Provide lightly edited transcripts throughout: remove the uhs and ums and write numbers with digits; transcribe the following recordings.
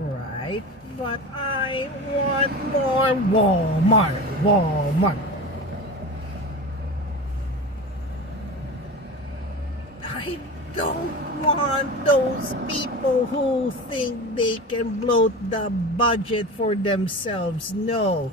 Right, but I want more Walmart. I don't want those people who think they can bloat the budget for themselves. No,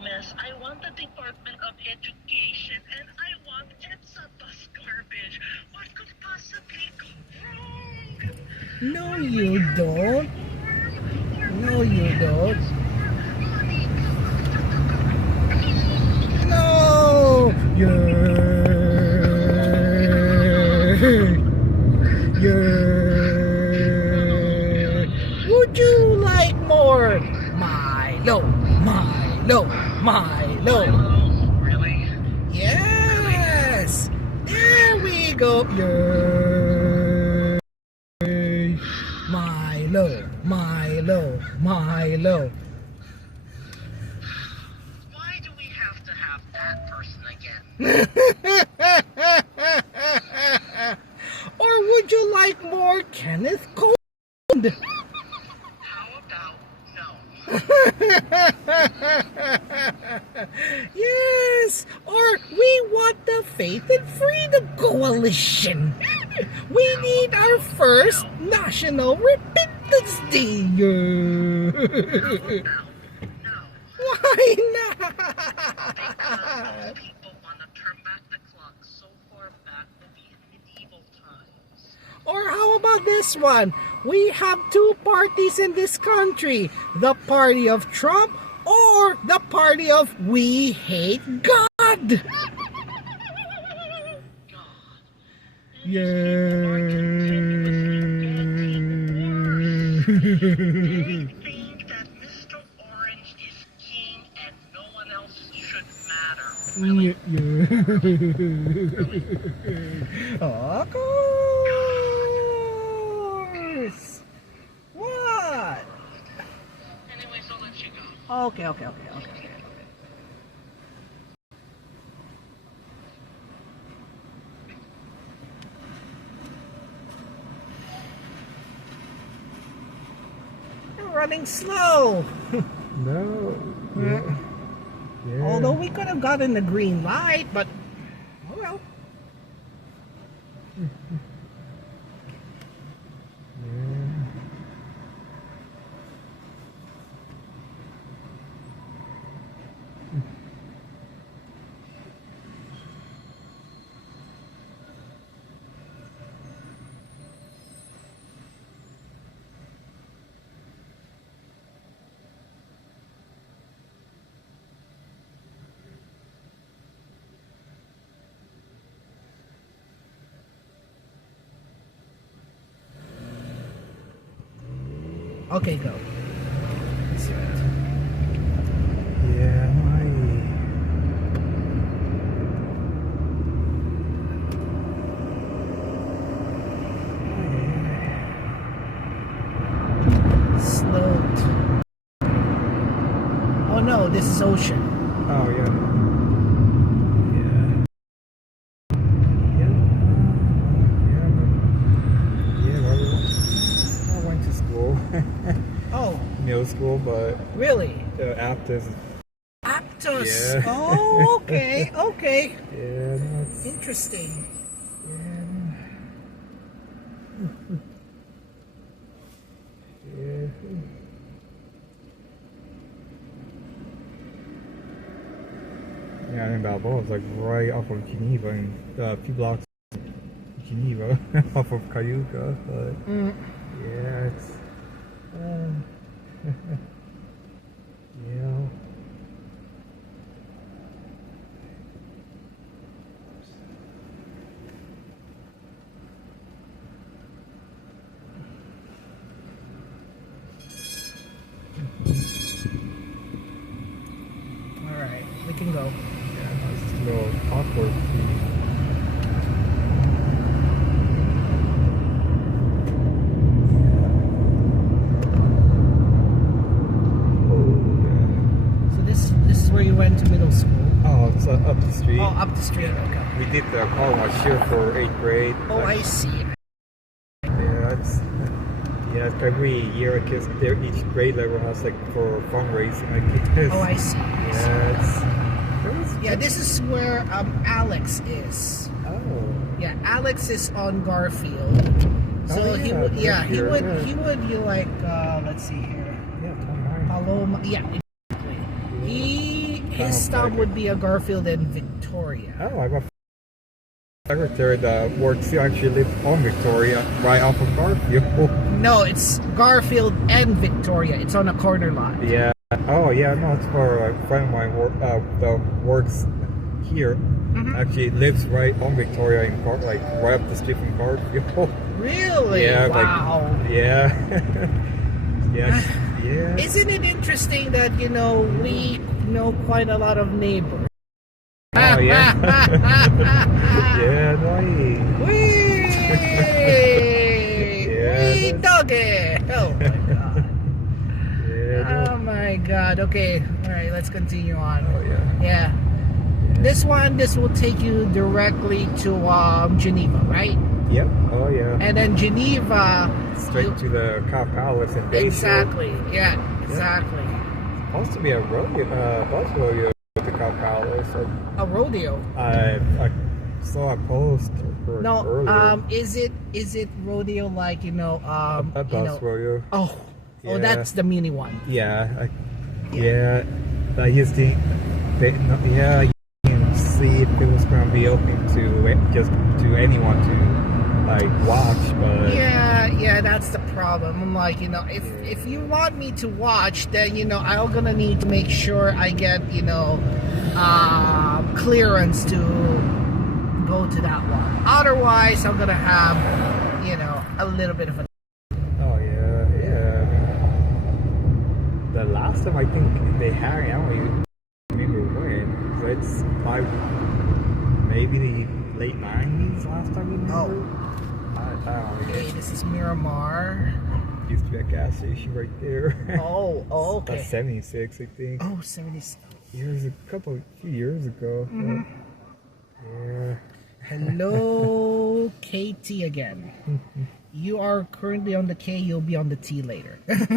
Miss, I want the Department of Education and I want EDSA bus garbage. What could possibly go wrong? No, you don't. No, you don't. No! Would you like more Milo? Really? Yes! There we go. Milo. Why do we have to have that person again? Or would you like more Kenneth Cole? How about no? Yes, or we want the Faith and Freedom Coalition. We need our first National Repentance Day. How about no? Why not? Because people want to turn back the clock so far back to the medieval times. Or how about this one? We have two parties in this country. The party of Trump or the party of We Hate God. God. Yeah. They think that Mr. Orange is king and no one else should matter. Really? Of course. What? Anyways, I'll let you go. Okay. You're running slow. No. Yeah. Although we could have gotten the green light, but oh well. Okay, go. Yeah, Slowed. Oh no, this is ocean. Oh, yeah. I went to school. Oh, Middle school, but really? Aptos. Aptos. Yeah. Oh, okay. Yeah, that's Interesting. yeah. Yeah, and Balboa is like right off of Geneva and a few blocks from Geneva off of Cayuga, but yeah, it's yeah. All right, we can go. Yeah, it's just a little awkward. So this is where you went to middle school. Oh, it's up the street. Oh, up the street. Okay. we did the car wash here for 8th grade. Oh, like, I see. Yeah, it's every year, I guess each grade level has like for fundraising, I guess. Oh, I see. Yeah, This is where Alex is. Oh. Yeah, Alex is on Garfield. So he would, he would. You like, let's see here. Yeah, 29. Paloma. Yeah, exactly. His stop would be a Garfield and Victoria. Oh, I got a secretary that works here actually lives on Victoria, right off of Garfield. No, it's Garfield and Victoria. It's on a corner lot. Yeah. Oh, yeah. No, it's for a friend of mine that works here. Actually lives right on Victoria in like right up the street from Garfield. Really? Yeah. Wow. Like, yeah. Yeah. Isn't it interesting that we know quite a lot of neighbors? Oh yeah. Yeah, nice. Wee! Wee doggy! Oh my god. Yeah. Oh my god. Okay. Alright, let's continue on. Oh yeah. Yeah. This will take you directly to Geneva, right? Yep. Oh yeah. And then Geneva Straight to the Cow Palace and exactly. Yeah, exactly. It's supposed to be a rodeo, bus rodeo at the Cow Palace. A rodeo. I saw a post earlier. Is it rodeo like a bus rodeo? Oh, Yeah. that's the mini one. Yeah. I used to. You can see if it was going to be open to just to anyone to like watch, but Yeah, that's the problem. I'm like, if you want me to watch, then I'm gonna need to make sure I get clearance to go to that one. Otherwise, I'm gonna have a little bit of a. oh yeah. I mean, the last time I think they hang out, I don't remember when. So it's like maybe the late 90s last time we remember. I don't know. Okay, this is Miramar. Used to be a gas station right there. Oh, okay. That's 76, I think. Oh, 76. Years, few years ago. Yeah. Hello, KT again. You are currently on the K, you'll be on the T later. Oh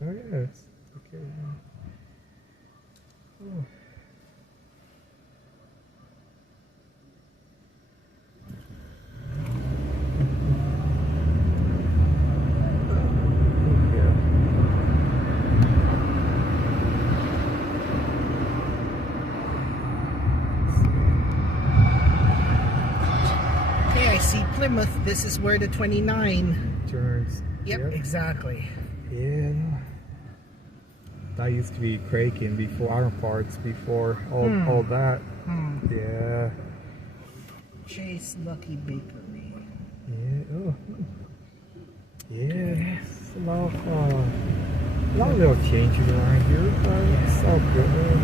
yes. Okay. Oh. Plymouth, this is where the 29 turns. Yep, exactly. Yeah. That used to be Kraken before Iron Parts, before all that. Yeah. Chase Lucky Bakery. Yeah. Oh. Yeah. It's a lot of little changes around here, but it's all good.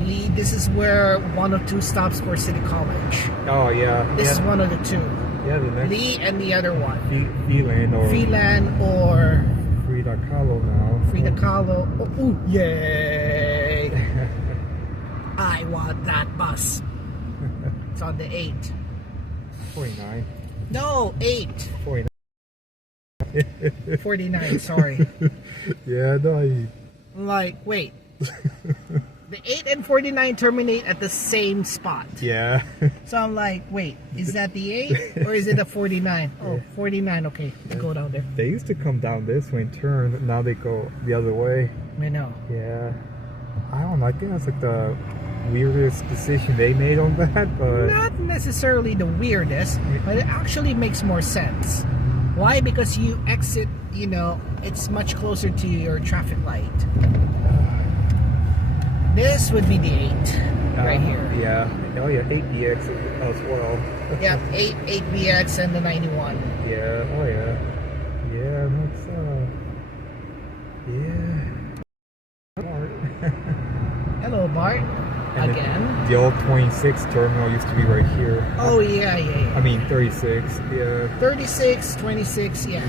Lee, this is where one or two stops for City College. Oh yeah. This is one of the two. Yeah, the next Lee and the other one. Phelan or Frida Kahlo now. Frida Kahlo. Oh, ooh, yay! I want that bus. It's on the 8. 49. No, 8. 49. 49, sorry. Yeah, no. I'm like, wait. The 8 and 49 terminate at the same spot. Yeah. So I'm like, wait, is that the 8 or is it the 49? Oh, 49, okay. Go down there. They used to come down this way and turn, now they go the other way. I know. Yeah. I don't know, I think that's like the weirdest decision they made on that, but... Not necessarily the weirdest, but it actually makes more sense. Why? Because you exit, it's much closer to your traffic light. This would be the 8 right here. Yeah. Oh yeah, 8BX as well. Yeah, 8BX and the 91. Yeah. Oh yeah. Yeah. That's yeah. Bart. Hello, Bart. And again. the old 26 terminal used to be right here. Oh, yeah. I mean 36, yeah. 36, 26, yeah.